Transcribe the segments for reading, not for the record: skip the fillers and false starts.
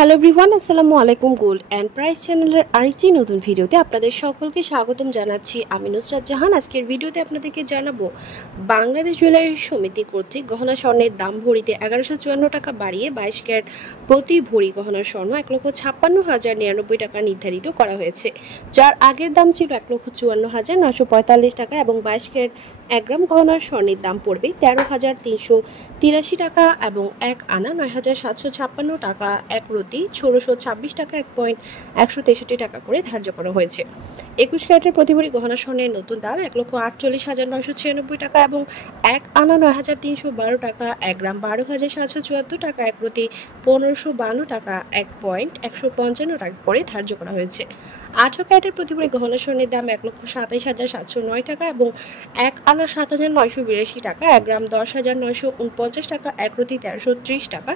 Hello everyone, আসসালামু আলাইকুম। Gold and price চ্যানেলের আরেকটি নতুন ভিডিওতে আপনাদের সকলকে স্বাগতম জানাচ্ছি। আমি নুসরাত জাহান। আজকের ভিডিওতে আপনাদেরকে জানাবো বাংলাদেশ জুয়েলারি সমিতি কর্তৃক গহনা স্বর্ণের দাম ভরিতে 1154 টাকা বাড়িয়ে 22 ক্যারেট প্রতি ভরি গহনার স্বর্ণ 1,56,099 টাকা নির্ধারিত করা হয়েছে, যার আগের দাম ছিল 1,54,945 টাকা এবং 22 ক্যারেট 1 গ্রাম গহনার স্বর্ণের দাম পড়বে 13,383 টাকা এবং 1 আনা 9,756 টাকা, 1 প্রতি 1626 টাকা 1.163 টাকা করে ধার্য করা হয়েছে। 21 ক্যারেটের প্রতি ভরি গহনা স্বর্ণের নতুন দাম 1,48,996 টাকা এবং 1 আনা 9,312 টাকা, 1 গ্রাম 12,774 টাকা, 1 প্রতি 1552 টাকা 1.155 টাকা করে ধার্য করা হয়েছে। 18 ক্যারেটের প্রতি ভরি গহনা স্বর্ণের দাম 1,27,709 টাকা এবং 1 আনা 7,982 টাকা, 1 গ্রাম 10,949 টাকা, 1 প্রতি 1330 টাকা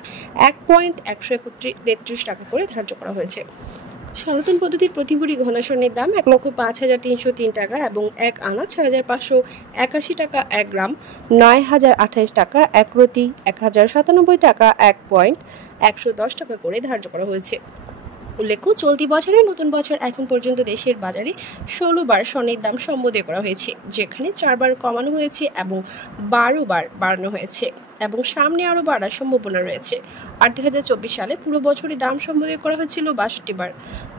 1.133 টাকা করে ধার্য করা হয়েছে। সনাতন পদ্ধতির প্রতি ভরি গহনা স্বর্ণের দাম 1,05,303 টাকা এবং 1 আনা 6,581 টাকা, 1 গ্রাম 9,028 টাকা, 1 প্রতি 1,097 টাকা 1.110 টাকা করে ধার্য করা হয়েছে। উল্লেখ্য, চলতি বছরে নতুন বছর এখন পর্যন্ত দেশের বাজারে 16 বার স্বর্ণের দাম সম্বোধন করা হয়েছে, যেখানে 4 বার কমানো হয়েছে এবং 12 বার বাড়ানো হয়েছে এবং সামনে আরও বাড়ার সম্ভাবনা রয়েছে। আর 2024 সালে পুরো বছরের দাম সম্বোধন করা হয়েছিল 62 বার।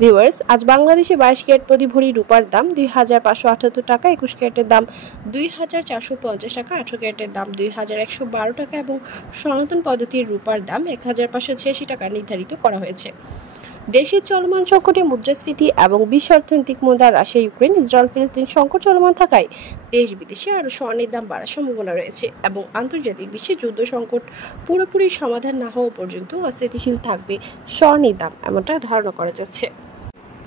ভিউয়ার্স, আজ বাংলাদেশে 22 ক্যারেট প্রতি ভরি রূপার দাম 2,578 টাকা, 21 ক্যারেটের দাম 2,450 টাকা, 18 ক্যারেটের দাম 2,112 টাকা এবং সনাতন পদ্ধতির রূপার দাম 1,586 টাকা নির্ধারিত করা হয়েছে। দেশের চলমান সংকটে মুদ্রাস্ফীতি এবং বিশ্ব অর্থনৈতিক মন্দা, রাশিয়া ইউক্রেন ইসরায়েল ফিলিস্তিন সংকট চলমান থাকায় দেশ বিদেশে আরও স্বর্ণের দাম বাড়ার সম্ভাবনা রয়েছে এবং আন্তর্জাতিক বিশ্বে যুদ্ধ সংকট পুরোপুরি সমাধান না হওয়া পর্যন্ত অস্থিতিশীল থাকবে স্বর্ণের দাম, এমনটা ধারণা করা যাচ্ছে।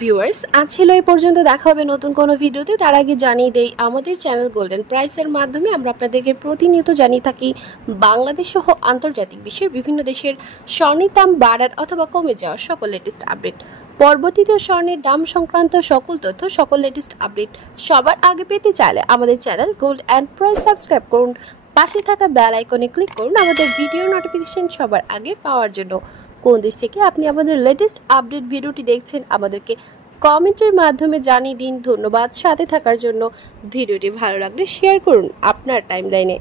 ভিউয়ার্স, আজ ছিল এই পর্যন্ত। দেখা হবে নতুন কোনো ভিডিওতে। তার আগে জানিয়ে দেই, আমাদের চ্যানেল গোল্ডেন প্রাইসের মাধ্যমে আমরা আপনাদেরকে প্রতিনিয়ত জানিয়ে থাকি বাংলাদেশ সহ আন্তর্জাতিক বিশ্বের বিভিন্ন দেশের স্বর্ণের দাম বাড়ার অথবা কমে যাওয়ার সকল লেটেস্ট আপডেট। পরবর্তীতে স্বর্ণের দাম সংক্রান্ত সকল তথ্য, সকল লেটেস্ট আপডেট সবার আগে পেতে চাইলে আমাদের channel gold and price subscribe করুন, পাশে থাকা বেল আইকনে ক্লিক করুন আমাদের ভিডিও নোটিফিকেশন সবার আগে পাওয়ার জন্য। কোন দেশ থেকে আপনি আমাদের লেটেস্ট আপডেট ভিডিওটি দেখছেন আমাদেরকে কমেন্টের মাধ্যমে জানিয়ে দিন। ধন্যবাদ সাথে থাকার জন্য। ভিডিওটি ভালো লাগলে শেয়ার করুন আপনার টাইমলাইনে।